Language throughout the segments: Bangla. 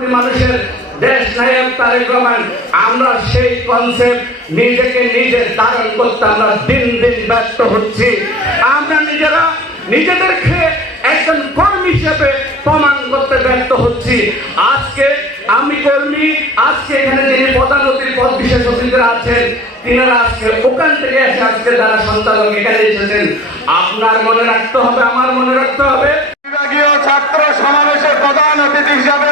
কোটি মানুষের দেশ নায়ক তারেক রহমান, আমরা সেই কনসেপ্ট নিজেকে নিজে ধারণ করতে আমরা দিন দিন ব্যস্ত হচ্ছি। আমরা নিজেরা নিজেদেরকে একজন কর্মী হিসেবে প্রমাণ করতে ব্যর্থ হচ্ছি। আজকে আমি কর্মী, আজকে এখানে যিনি প্রধান অতিথি, পদ বিশেষ অতিথিরা আছেন, তিনারা আজকে ওখান থেকে এসে আজকে যারা সন্তানক এখানে এসেছেন, আপনার মনে রাখতে হবে, আমার মনে রাখতে হবে। ছাত্র সমাবেশের প্রধান অতিথি হিসাবে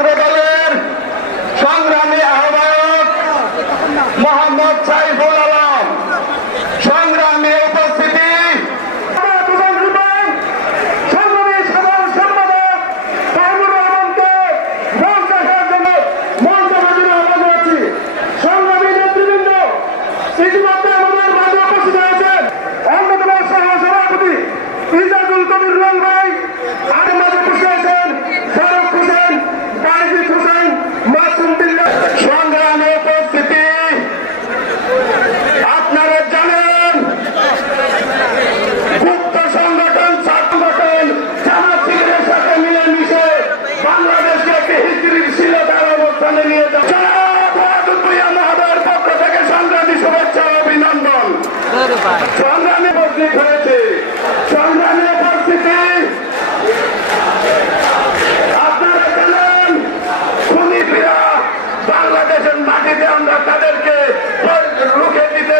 ছাত্র দলের সংগ্রামী আহ্বায়ক মোহাম্মদ সাইফুল সংগ্রামী উপস্থিত হয়েছে। সংগ্রামী উপস্থিতি আপনারা জানেন খুনিরা বাংলাদেশের মাটিতে আমরা তাদেরকে রুখে দিতে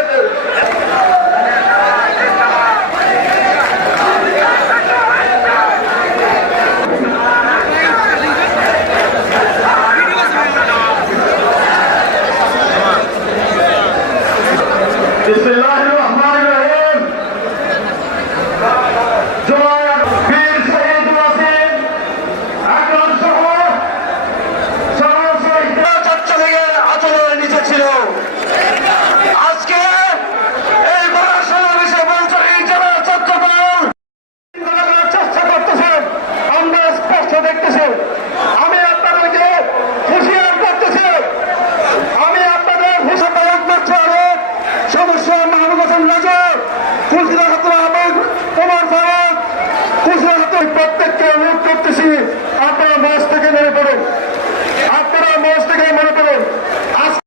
বিসমিল্লাহ।